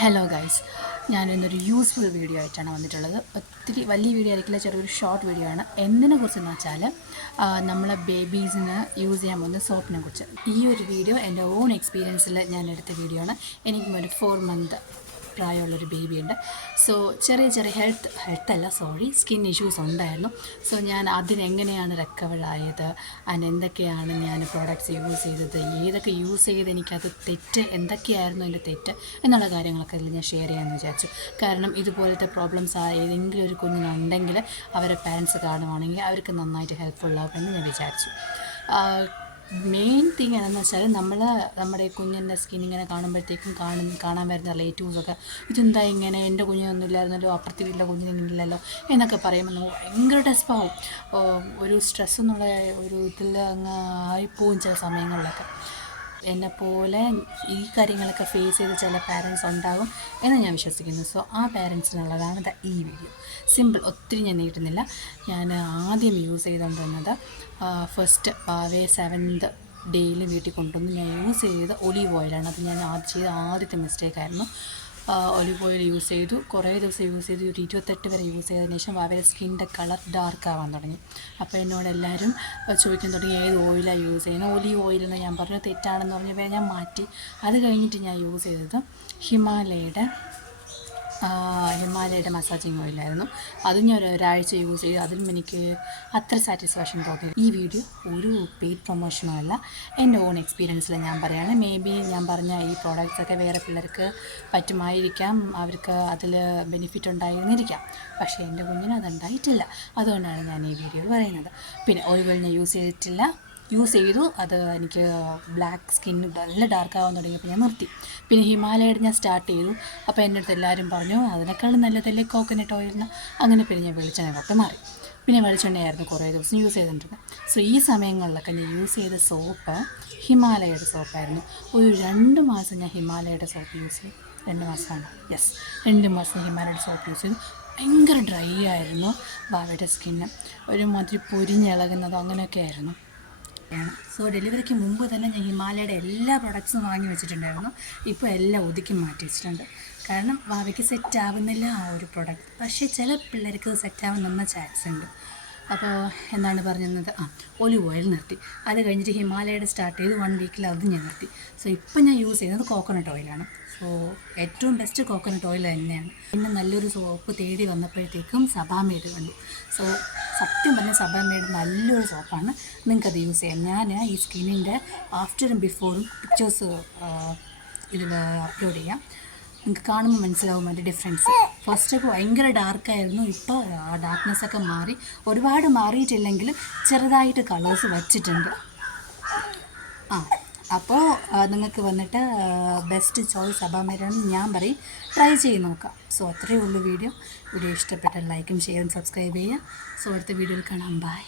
Hello guys, ഞാനിന്നൊരു useful video ആയിട്ടാണ് വന്നിട്ടുള്ളത്. ഒത്തിരി വലിയ വീഡിയോ ആയിരിക്കില്ല, ചെറിയൊരു ഷോർട്ട് വീഡിയോ ആണ്. എന്തിനെ കുറിച്ചെന്ന് വെച്ചാൽ നമ്മളെ ബേബീസിന് യൂസ് ചെയ്യാൻ പോകുന്ന സോപ്പിനെ കുറിച്ച്. ഈ ഒരു വീഡിയോ എൻ്റെ ഓൺ എക്സ്പീരിയൻസിൽ ഞാൻ എടുത്ത വീഡിയോ ആണ്. എനിക്കും ഒരു 4 മന്ത് പ്രായമുള്ളൊരു ബേബിയുണ്ട്. സോ ചെറിയ ചെറിയ സ്കിൻ ഇഷ്യൂസ് ഉണ്ടായിരുന്നു. സോ ഞാൻ അതിനെങ്ങനെയാണ് റിക്കവർ ആയത്, ആൻഡ് എന്തൊക്കെയാണ് ഞാൻ പ്രോഡക്റ്റ്സ് യൂസ് ചെയ്തത്, ഏതൊക്കെ യൂസ് ചെയ്ത് എനിക്കത് തെറ്റ് എന്തൊക്കെയായിരുന്നു എൻ്റെ തെറ്റ് എന്നുള്ള കാര്യങ്ങളൊക്കെ അതിൽ ഞാൻ ഷെയർ ചെയ്യാമെന്ന് വിചാരിച്ചു. കാരണം ഇതുപോലത്തെ പ്രോബ്ലംസ് ഏതെങ്കിലും ഒരു കുഞ്ഞിനുണ്ടെങ്കിൽ അവരെ പാരൻസ് കാണുവാണെങ്കിൽ അവർക്ക് നന്നായിട്ട് ഹെൽപ്ഫുള്ളാകുമെന്ന് ഞാൻ വിചാരിച്ചു. മെയിൻ തിങ് എന്താണെന്ന് വെച്ചാൽ നമ്മുടെ കുഞ്ഞിൻ്റെ സ്കിൻ ഇങ്ങനെ കാണുമ്പോഴത്തേക്കും കാണാൻ വരുന്ന റിലേറ്റീവ്സൊക്കെ ഇതെന്താ ഇങ്ങനെ, എൻ്റെ കുഞ്ഞിനൊന്നുമില്ലായിരുന്നല്ലോ, അപ്പുറത്തെ വീട്ടിലെ കുഞ്ഞിനൊന്നുമില്ലല്ലോ എന്നൊക്കെ പറയുമ്പോൾ നമുക്ക് ഭയങ്കര ടെസ്റ്റാവും. ഒരു സ്ട്രെസ് എന്നുള്ള ഒരു ഇതിൽ അങ്ങ് ആയിപ്പോവും ചില സമയങ്ങളിലൊക്കെ. എന്നെപ്പോലെ ഈ കാര്യങ്ങളൊക്കെ ഫേസ് ചെയ്ത് ചില പാരൻസ് ഉണ്ടാകും എന്ന് ഞാൻ വിശ്വസിക്കുന്നു. സോ ആ പാരൻസിനുള്ളതാണ് ഈ വീഡിയോ. സിമ്പിൾ, ഒത്തിരി ഞാൻ നീട്ടുന്നില്ല. ഞാൻ ആദ്യം യൂസ് ചെയ്തുകൊണ്ടിരുന്നത് ഫസ്റ്റ് 7th ഡേയിൽ വീട്ടിൽ കൊണ്ടുവന്ന് ഞാൻ യൂസ് ചെയ്ത ഒലീവ് ഓയിലാണ്. അത് ഞാൻ ചെയ്ത ആദ്യത്തെ മിസ്റ്റേക്കായിരുന്നു. ഒലിവ് ഓയിൽ യൂസ് ചെയ്തു, കുറേ ദിവസം യൂസ് ചെയ്തു, ഒരു 28 വരെ യൂസ് ചെയ്തതിന് ശേഷം അവരെ സ്കിൻ്റെ കളർ ഡാർക്ക് ആവാൻ തുടങ്ങി. അപ്പോൾ എന്നോട് എല്ലാവരും ചോദിക്കാൻ തുടങ്ങി ഏത് ഓയിലാണ് യൂസ് ചെയ്യുന്നത്. ഒലിവ് ഓയിലെന്ന് ഞാൻ പറഞ്ഞു, തെറ്റാണെന്ന് പറഞ്ഞപ്പോൾ ഞാൻ മാറ്റി. അത് കഴിഞ്ഞിട്ട് ഞാൻ യൂസ് ചെയ്തത് ഹിമാലയയുടെ മസാജിങ് ഓയിലായിരുന്നു. അതും ഞാൻ ഒരാഴ്ച യൂസ് ചെയ്തു. അതിലും എനിക്ക് അത്ര സാറ്റിസ്ഫാക്ഷൻ തോന്നി. ഈ വീഡിയോ ഒരു പെയ്ഡ് പ്രൊമോഷനോ അല്ല, എൻ്റെ ഓൺ എക്സ്പീരിയൻസിൽ ഞാൻ പറയുകയാണ്. മേ ബി ഞാൻ പറഞ്ഞ ഈ പ്രോഡക്റ്റ്സൊക്കെ വേറെ പിള്ളേർക്ക് പറ്റുമായിരിക്കാം, അവർക്ക് അതിൽ ബെനിഫിറ്റ് ഉണ്ടായിരുന്നിരിക്കാം. പക്ഷേ എൻ്റെ കുഞ്ഞിന് അതുണ്ടായിട്ടില്ല. അതുകൊണ്ടാണ് ഞാൻ ഈ വീഡിയോയിൽ പറയുന്നത്. പിന്നെ ഓയിൽ ഞാൻ യൂസ് ചെയ്തു. അത് എനിക്ക് ബ്ലാക്ക് സ്കിൻ നല്ല ഡാർക്കാവാൻ തുടങ്ങിയപ്പോൾ ഞാൻ നിർത്തി. പിന്നെ ഹിമാലയയുടെ ഞാൻ സ്റ്റാർട്ട് ചെയ്തു. അപ്പോൾ എൻ്റെ അടുത്ത് എല്ലാവരും പറഞ്ഞു അതിനേക്കാളും നല്ലതല്ലേ കോക്കനട്ട് ഓയിലിന്. അങ്ങനെ പിന്നെ ഞാൻ വെളിച്ചെണ്ണയിലോട്ട് മാറി. പിന്നെ വെളിച്ചെണ്ണയായിരുന്നു കുറേ ദിവസം യൂസ് ചെയ്തിട്ടുണ്ട്. സോ ഈ സമയങ്ങളിലൊക്കെ ഞാൻ യൂസ് ചെയ്ത സോപ്പ് ഹിമാലയയുടെ സോപ്പായിരുന്നു. ഒരു 2 മാസം ഞാൻ ഹിമാലയയുടെ സോപ്പ് യൂസ് ചെയ്തു. 2 മാസമാണ്, 2 മാസം ഹിമാലയയുടെ സോപ്പ് യൂസ് ചെയ്തു. ഭയങ്കര ഡ്രൈ ആയിരുന്നു വാവയുടെ സ്കിന്ന്, ഒരുമാതിരി പൊരിഞ്ഞിളകുന്നതോ അങ്ങനെയൊക്കെ ആയിരുന്നു. സോ ഡെലിവറിക്ക് മുമ്പ് തന്നെ ഞാൻ ഹിമാലയയുടെ എല്ലാ പ്രൊഡക്ട്സും വാങ്ങി വെച്ചിട്ടുണ്ടായിരുന്നു. ഇപ്പോൾ എല്ലാം ഒതുക്കി മാറ്റി വെച്ചിട്ടുണ്ട്. കാരണം ഭാവിക്ക് സെറ്റ് ആവുന്നില്ല ആ ഒരു പ്രൊഡക്റ്റ്. പക്ഷേ ചില പിള്ളേർക്ക് സെറ്റാവുന്ന ചാൻസ് ഉണ്ട്. അപ്പോൾ എന്താണ് പറഞ്ഞത്, ഒലിവ് ഓയിൽ നിർത്തി. അത് കഴിഞ്ഞിട്ട് ഹിമാലയയുടെ സ്റ്റാർട്ട് ചെയ്ത് 1 വീക്കിൽ അത് ഞാൻ നിർത്തി. സോ ഇപ്പം ഞാൻ യൂസ് ചെയ്യുന്നത് കോക്കനട്ട് ഓയിലാണ്. സോ ഏറ്റവും ബെസ്റ്റ് കോക്കനട്ട് ഓയിൽ തന്നെയാണ്. പിന്നെ നല്ലൊരു സോപ്പ് തേടി വന്നപ്പോഴത്തേക്കും സബാമേഡ് കണ്ടു. സോ സത്യം പറഞ്ഞാൽ സബാമേഡ് നല്ലൊരു സോപ്പാണ്, നിങ്ങൾക്കത് യൂസ് ചെയ്യാം. ഞാൻ ഈ സ്കിന്നിൻ്റെ ആഫ്റ്ററും ബിഫോറും പിക്ചേഴ്സ് ഇതിൽ അപ്ലോഡ് ചെയ്യാം. നിങ്ങൾക്ക് കാണുമ്പോൾ മനസ്സിലാവും അതിൻ്റെ ഡിഫറൻസ്. ഫസ്റ്റൊക്കെ ഭയങ്കര ഡാർക്കായിരുന്നു, ഇപ്പോൾ ആ ഡാർക്ക്നെസ്സൊക്കെ മാറി. ഒരുപാട് മാറിയിട്ടില്ലെങ്കിലും ചെറുതായിട്ട് കളേഴ്സ് വച്ചിട്ടുണ്ട്. അപ്പോൾ നിങ്ങൾക്ക് വന്നിട്ട് ബെസ്റ്റ് ചോയ്സ് സബാമേഡാണെന്ന് ഞാൻ പറയും. ട്രൈ ചെയ്ത് നോക്കാം. സോ അത്രയേ ഉള്ളൂ വീഡിയോ ഇഷ്ടപ്പെട്ടാൽ ലൈക്കും ഷെയറും സബ്സ്ക്രൈബ് ചെയ്യുക. സോ അടുത്ത വീഡിയോയിൽ കാണാം. ബൈ.